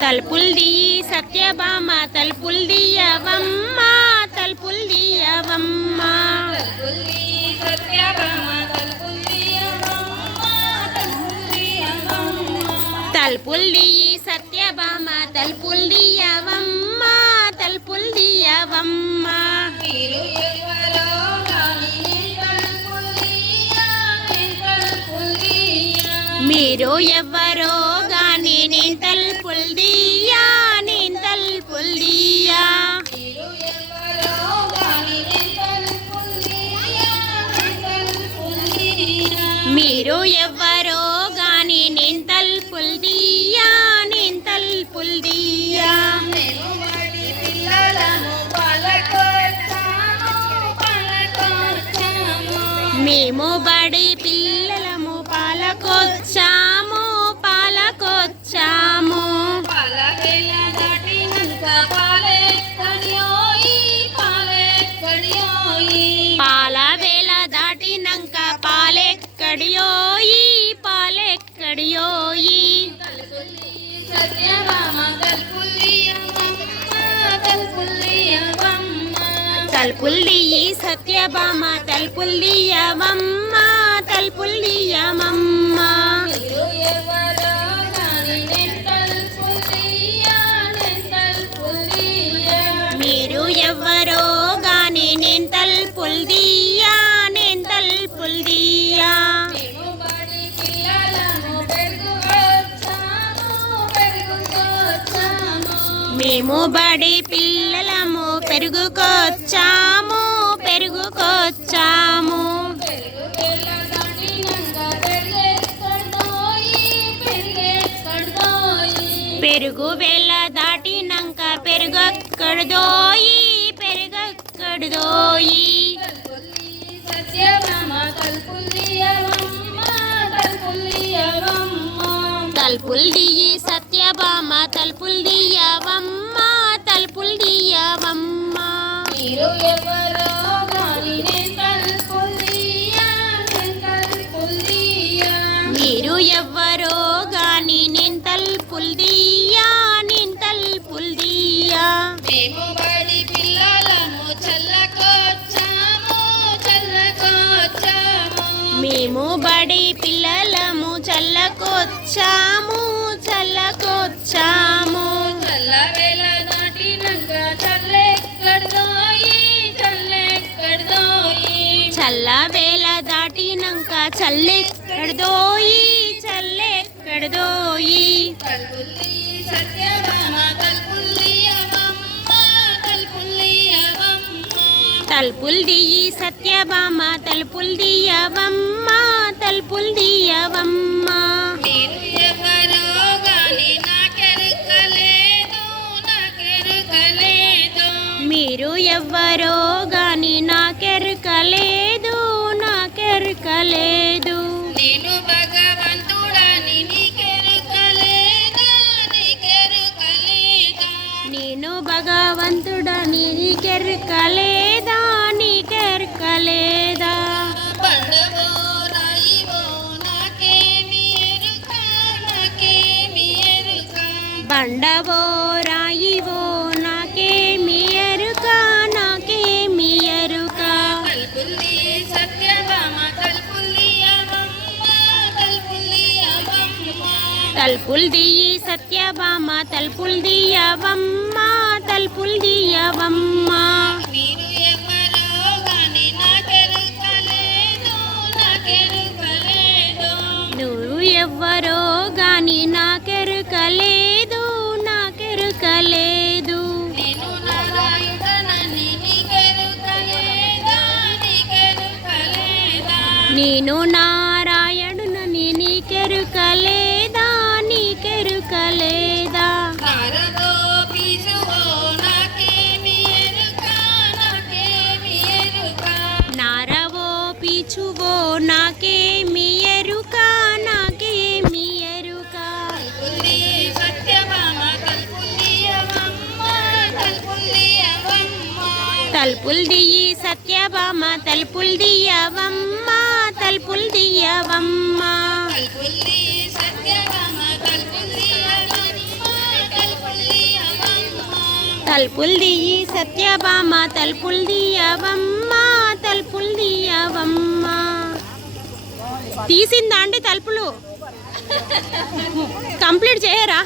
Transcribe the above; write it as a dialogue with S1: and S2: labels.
S1: తలుపుల్ దియి సత్యభామ తలుపుల్ దియవమ్మ తలుపుల్
S2: అమ్మమ్మ
S1: తలుపుల్ దియి సత్యభామ తలుపుల్ దియవమ్మ తలుపుల్ దియవమ్మ
S2: మీరు
S1: ఎవ్వరో గాని నేను తలుపుల్
S2: మీరు
S1: ఎవ్వరో గాని నేను తలుపుల్ దియా నేను తలుపుల్ దియా
S2: మేము బడి పిల్లలము పాలకొచ్చాము పాలెక్కడియోయి పాలెక్కడియోయి తల్పుల్లి సత్యభామ తల్పుల్లి
S1: తల్పుల్లియమమ్మ
S2: మేము బడి పిల్లలము పెరుగుకొచ్చాము పెరుగుకొచ్చాము. పెరుగు దాటినంక
S1: వేళ దాటినాక పెరుగక్కడదోయి పెరుగక్కడదోయి.
S2: తల్పుల్లి సత్యభామ
S1: సత్యభామ తలుపుల్దియవమ్మ తలుపుల్దియవమ్మ
S2: మేము బడి పిల్లలము చల్లకొచ్చాము చల్లకొచ్చాము. చల్లవేళ దాటినంక చల్లెక్కడిదోయి చల్లెక్కడిదోయి
S1: చల్ల దాటినాక చల్లెక్కడదోయి చల్లెక్కడదోయి
S2: తల్పుల్లి
S1: తలుపుల్దియి సత్యభామ తలుపుల్దియవమ్మ తలుపుల్దియవమ్మ.
S2: మీరు ఎవరో గాని నాకెరుకలేదు నాకెరుకలేదు.
S1: మీరు ఎవ్వరో గాని నాకెరకలేదు
S2: బండవో రాయివో నాకేమి ఎరుక నాకేమి ఎరుక? కల్పుల్లి సత్యభామ కల్పుల్లి అమ్మమ్మ
S1: తలుపుల్దియి సత్యభామ తలుపుల్దియవమ్మ తలుపుల్దియవమ్మ
S2: మీరు ఎవరో నేను
S1: నారాయణునని నీకెరుకలేదా నీకెరుకలేదా నారవో పీచువో నాకేమి ఎరుక నాకేమి ఎరుక?
S2: అమ్మమ్మ
S1: తలుపుల్దియి సత్యభామ తలుపుల్దియవమ్మ తలుపుల్దియవమ్మ
S2: తలుపులు సత్యభామ
S1: తలుపులు దియ్యి సత్యభామ తలుపులు దియ్యవమ్మ తలుపులు దియ్యవమ్మ తీసిందా అండి తలుపులు? కంప్లీట్ చేయరా?